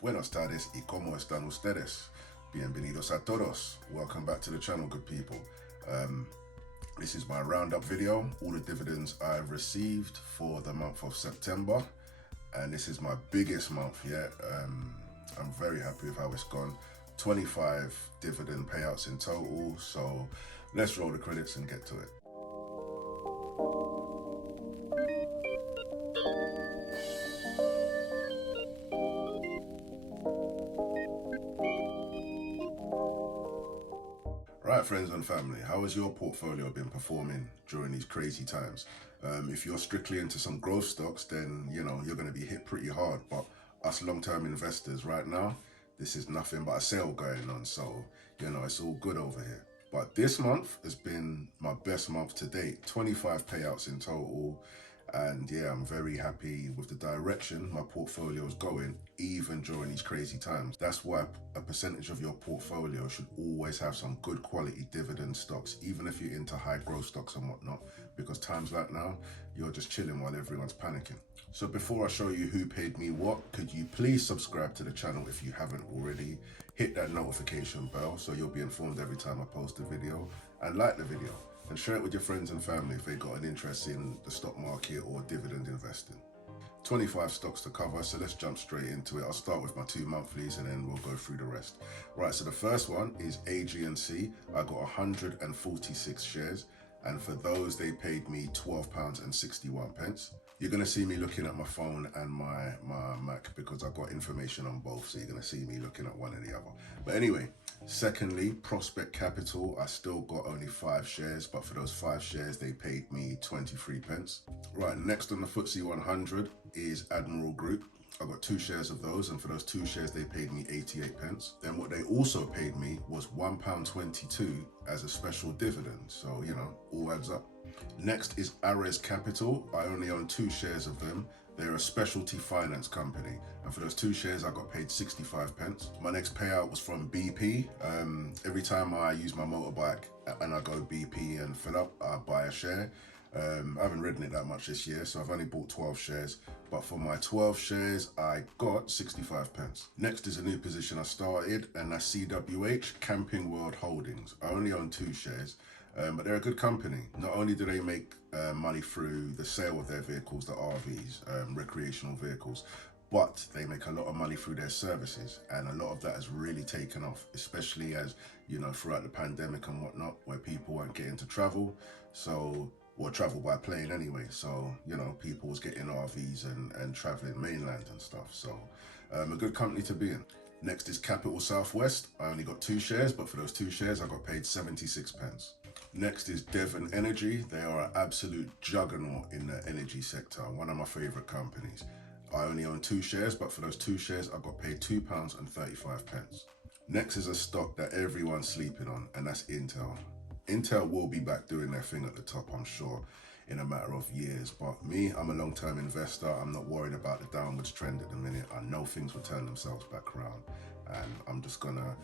Buenas tardes y cómo están ustedes? Bienvenidos a todos. Welcome back to the channel, good people. This is my roundup video, all the dividends I've received for the month of September, and this is my biggest month yet. I'm very happy with how it's gone. 25 dividend payouts in total, so let's roll the credits and get to it. Right, friends and family, how has your portfolio been performing during these crazy times? If you're strictly into some growth stocks, then you're going to be hit pretty hard. But us long-term investors right now, this is nothing but a sale going on. So, it's all good over here. But this month has been my best month to date. 25 payouts in total. And yeah, I'm very happy with the direction my portfolio is going, even during these crazy times. That's why a percentage of your portfolio should always have some good quality dividend stocks, even if you're into high growth stocks and whatnot, because times like now, you're just chilling while everyone's panicking. So before I show you who paid me what, could you please subscribe to the channel if you haven't already? Hit that notification bell so you'll be informed every time I post a video, and like the video. And share it with your friends and family if they got an interest in the stock market or dividend investing. 25 stocks to cover, so let's jump straight into it. I'll start with my 2 monthlies and then we'll go through the rest. Right, so the first one is AG&C. I got 146 shares, and for those they paid me £12.61. You're going to see me looking at my phone and my Mac because I've got information on both, so you're going to see me looking at one and the other. But anyway, secondly, Prospect Capital, I still got only 5 shares, but for those 5 shares, they paid me 23p. Right, next on the FTSE 100 is Admiral Group. I got 2 shares of those, and for those 2 shares, they paid me 88p. Then what they also paid me was £1.22 as a special dividend. So, all adds up. Next is Ares Capital. I only own 2 shares of them. They're a specialty finance company, and for those 2 shares I got paid 65p. My next payout was from BP. Every time I use my motorbike and I go BP and fill up, I buy a share. I haven't ridden it that much this year, so I've only bought 12 shares, but for my 12 shares I got 65p. Next is a new position I started, and that's CWH, Camping World Holdings. I only own 2 shares. But they're a good company. Not only do they make money through the sale of their vehicles, the RVs, recreational vehicles, but they make a lot of money through their services, and a lot of that has really taken off, especially as, throughout the pandemic and whatnot, where people weren't getting to travel, or travel by plane anyway, so, people was getting RVs and traveling mainland and stuff, so a good company to be in. Next is Capital Southwest. I only got 2 shares, but for those 2 shares, I got paid 76p. Next is Dividend Energy. They are an absolute juggernaut in the energy sector, one of my favorite companies. I only own 2 shares, but for those 2 shares, I got paid £2.35. Next is a stock that everyone's sleeping on, and that's Intel. Intel will be back doing their thing at the top, I'm sure, in a matter of years. But me, I'm a long-term investor. I'm not worried about the downwards trend at the minute. I know things will turn themselves back around, and I'm just gonna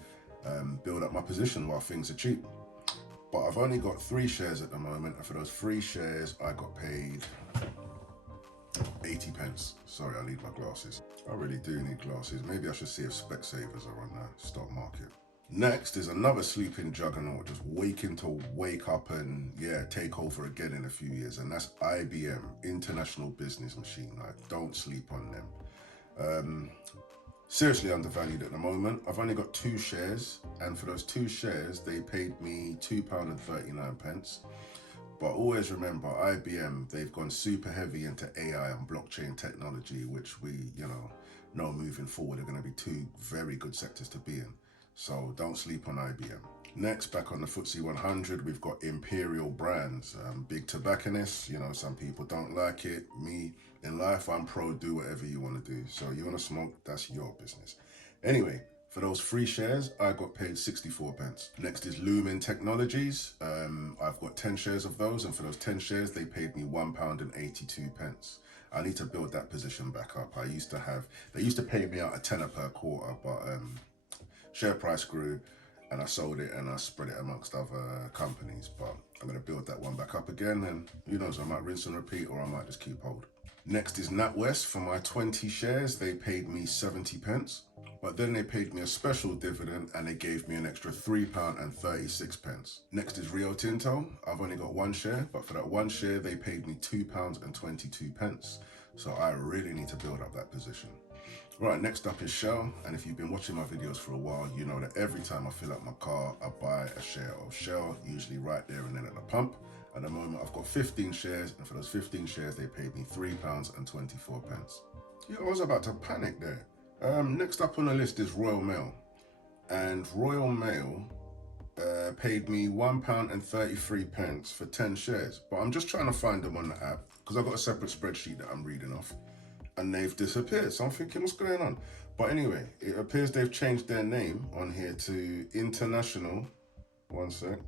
build up my position while things are cheap. But I've only got 3 shares at the moment, and for those 3 shares, I got paid 80p. Sorry, I need my glasses. I really do need glasses. Maybe I should see if Specsavers are on the stock market. Next is another sleeping juggernaut, just waiting to wake up and take over again in a few years, and that's IBM, International Business Machine. Like, don't sleep on them. Seriously undervalued at the moment. I've only got 2 shares, and for those 2 shares, they paid me £2.39. But always remember, IBM, they've gone super heavy into AI and blockchain technology, which we, know moving forward are going to be 2 very good sectors to be in. So don't sleep on IBM. Next, back on the FTSE 100, we've got Imperial Brands, big tobacconists. Some people don't like it. Me, in life, I'm pro do whatever you want to do. So you want to smoke, that's your business. Anyway, for those 3 shares, I got paid 64p. Next is Lumen Technologies. I've got 10 shares of those, and for those 10 shares, they paid me £1.82. I need to build that position back up. They used to pay me out a tenner per quarter, but share price grew, and I sold it and I spread it amongst other companies. But I'm going to build that one back up again, and who knows, I might rinse and repeat, or I might just keep hold. Next is NatWest. For my 20 shares, they paid me 70p. but then they paid me a special dividend and they gave me an extra £3.36. Next is Rio Tinto. I've only got one share, but for that one share, they paid me £2.22. So I really need to build up that position. Right, next up is Shell, and if you've been watching my videos for a while, you know that every time I fill up my car, I buy a share of Shell, usually right there and then at the pump. At the moment, I've got 15 shares, and for those 15 shares, they paid me £3.24. Yeah, I was about to panic there. Next up on the list is Royal Mail, and Royal Mail paid me £1.33 for 10 shares, but I'm just trying to find them on the app because I've got a separate spreadsheet that I'm reading off. And they've disappeared. So I'm thinking, what's going on? But anyway, it appears they've changed their name on here to International, to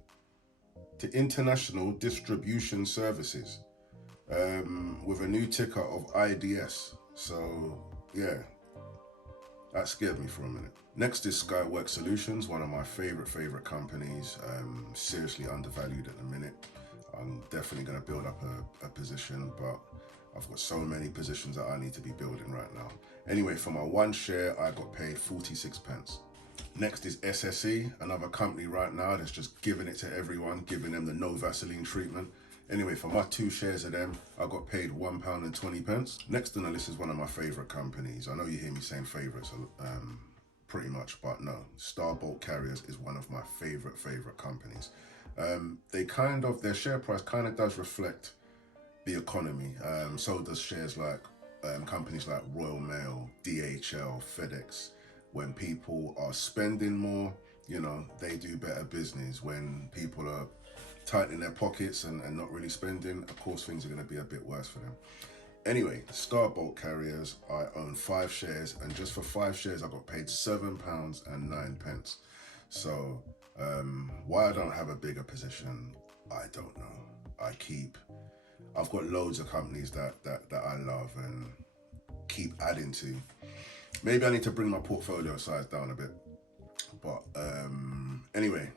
International Distribution Services, with a new ticker of IDS. So yeah, that scared me for a minute. Next is Skywalk Solutions, one of my favorite companies, seriously undervalued at the minute. I'm definitely gonna build up a position, but I've got so many positions that I need to be building right now. Anyway, for my one share, I got paid 46p. Next is SSE, another company right now that's just giving it to everyone, giving them the no Vaseline treatment. Anyway, for my 2 shares of them, I got paid £1.20. Next on the list is one of my favorite companies. I know you hear me saying favorites pretty much, but no, Starbolt Carriers is one of my favorite companies. Their share price kind of does reflect the economy. So does shares like companies like Royal Mail, DHL, FedEx. When people are spending more, you know, they do better business. When people are tightening their pockets and not really spending, of course things are going to be a bit worse for them. Anyway, Starbolt Carriers, I own 5 shares, and just for 5 shares I got paid £7.09. So why I don't have a bigger position, I don't know. I've got loads of companies that I love and keep adding to. Maybe I need to bring my portfolio size down a bit. But anyway,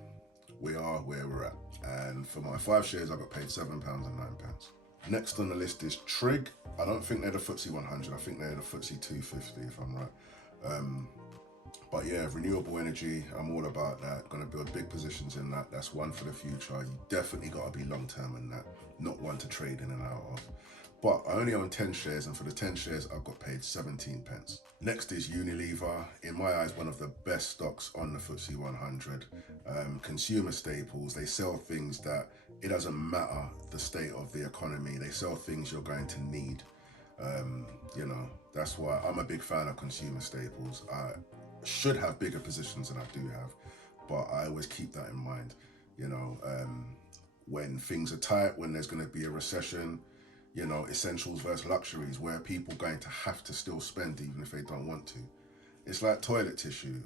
we are where we're at. And for my 5 shares, I got paid £7.09. Next on the list is Trig. I don't think they're the FTSE 100. I think they're the FTSE 250, if I'm right. But yeah, renewable energy, I'm all about that. Gonna build big positions in that. That's one for the future. You definitely gotta be long term in that, not one to trade in and out of. But I only own 10 shares, and for the 10 shares, I've got paid 17p. Next is Unilever. In my eyes, one of the best stocks on the FTSE 100. Consumer staples, they sell things that it doesn't matter the state of the economy. They sell things you're going to need. You know, that's why I'm a big fan of consumer staples. I should have bigger positions than I do have, but I always keep that in mind. You know, when things are tight, when there's going to be a recession, you know, essentials versus luxuries, where people are going to have to still spend even if they don't want to. It's like toilet tissue.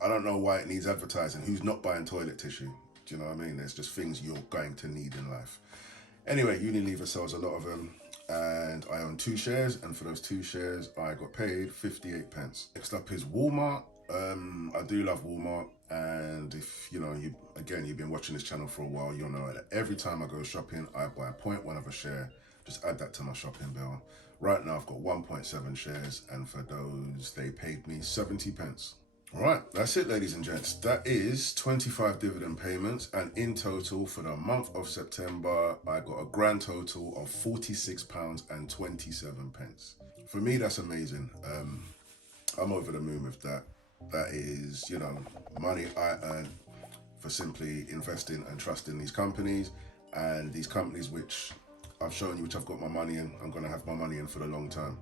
I don't know why it needs advertising. Who's not buying toilet tissue? Do you know what I mean? There's just things you're going to need in life. Anyway, Unilever sells a lot of them, and I own 2 shares, and for those 2 shares, I got paid 58p. Next up is Walmart. I do love Walmart, and if you know, you've been watching this channel for a while, you'll know that every time I go shopping, I buy 0.1 of a share, just add that to my shopping bill. Right now, I've got 1.7 shares, and for those, they paid me 70p. All right, that's it, ladies and gents. That is 25 dividend payments, and in total for the month of September, I got a grand total of £46.27. For me, that's amazing. I'm over the moon with that. That is, you know, money I earn for simply investing and trusting these companies, and these companies which I've shown you, which I've got my money in, I'm going to have my money in for the long term.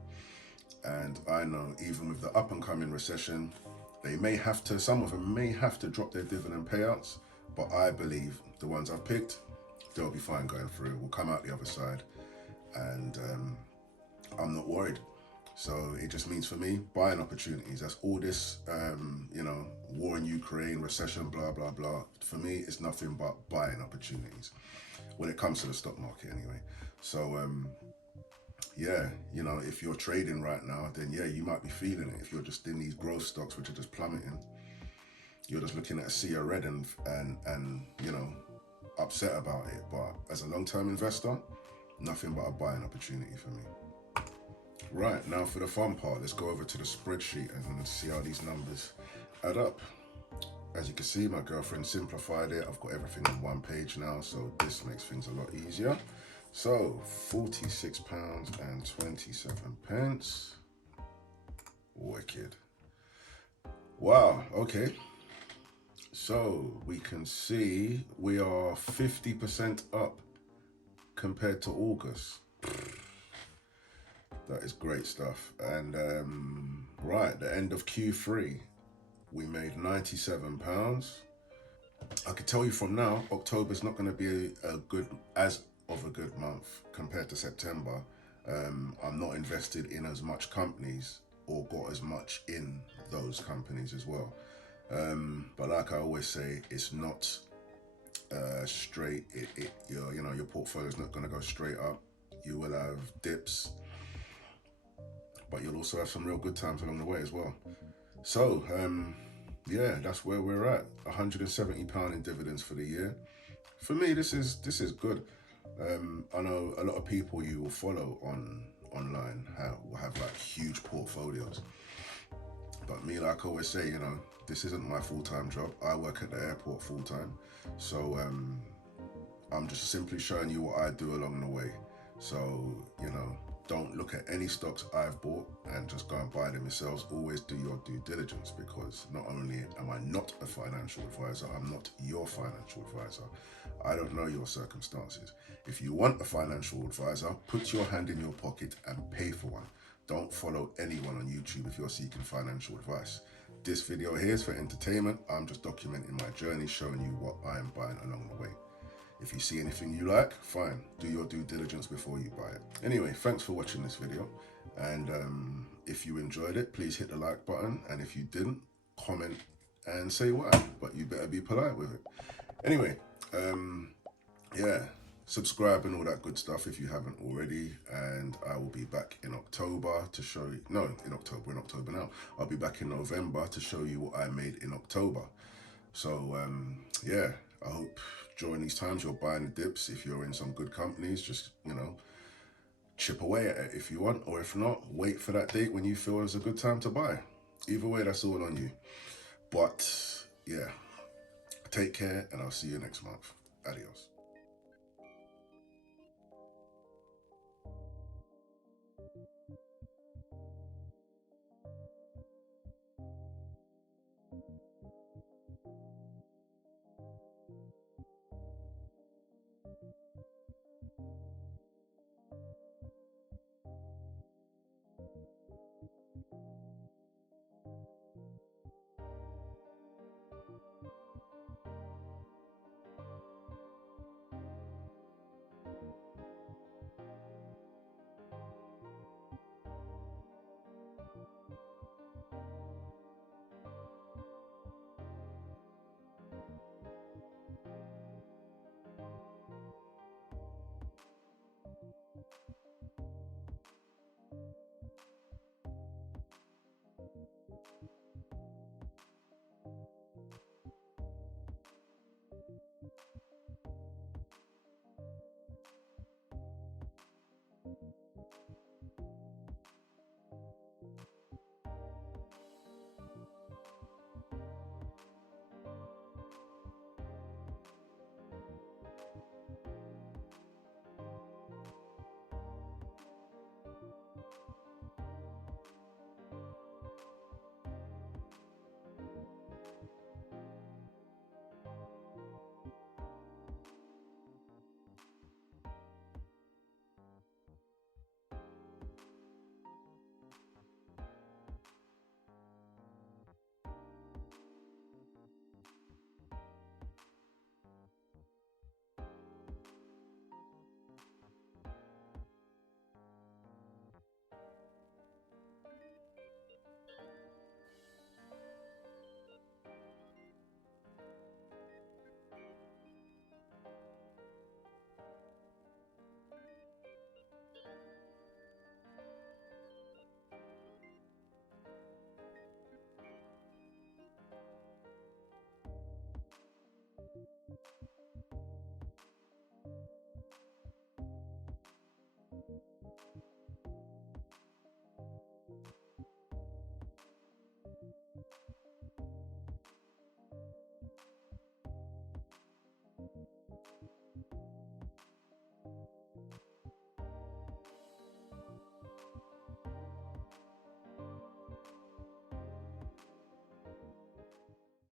And I know even with the up and coming recession, some of them may have to drop their dividend payouts, but I believe the ones I've picked, they'll be fine going through. We'll come out the other side, and I'm not worried. So it just means for me, buying opportunities. That's all this, you know, war in Ukraine, recession, blah, blah, blah. For me, it's nothing but buying opportunities when it comes to the stock market anyway. So, yeah, you know, if you're trading right now, then yeah, you might be feeling it. If you're just in these growth stocks, which are just plummeting, you're just looking at a sea of red and you know, upset about it. But as a long-term investor, nothing but a buying opportunity for me. Right, now for the fun part, let's go over to the spreadsheet and see how these numbers add up. As you can see, my girlfriend simplified it. I've got everything on one page now, so this makes things a lot easier. So, £46.27. Wicked. Wow, okay. So, we can see we are 50% up compared to August. That is great stuff. And right, the end of Q3, we made £97. I could tell you from now, October's not going to be a good month compared to September. I'm not invested in as much companies or got as much in those companies as well. But like I always say, it's not straight. Your portfolio is not going to go straight up. You will have dips, but you'll also have some real good times along the way as well. So, yeah, that's where we're at. £170 in dividends for the year. For me, this is good. I know a lot of people you will follow online will have like huge portfolios. But me, like I always say, this isn't my full-time job. I work at the airport full-time. So I'm just simply showing you what I do along the way. So, don't look at any stocks I've bought and just go and buy them yourselves. Always do your due diligence, because not only am I not a financial advisor, I'm not your financial advisor. I don't know your circumstances. If you want a financial advisor, put your hand in your pocket and pay for one. Don't follow anyone on YouTube if you're seeking financial advice. This video here is for entertainment. I'm just documenting my journey, showing you what I am buying along the way. If you see anything you like, fine, do your due diligence before you buy it. Anyway, thanks for watching this video. And if you enjoyed it, please hit the like button. And if you didn't, comment and say why, but you better be polite with it. Anyway, yeah, subscribe and all that good stuff if you haven't already. And I will be back in October to show you, no, in October now. I'll be back in November to show you what I made in October. So, yeah, I hope during these times you're buying the dips. If you're in some good companies, just, chip away at it if you want, or if not, wait for that date when you feel it's a good time to buy. Either way, that's all on you. But yeah, take care and I'll see you next month. Adios.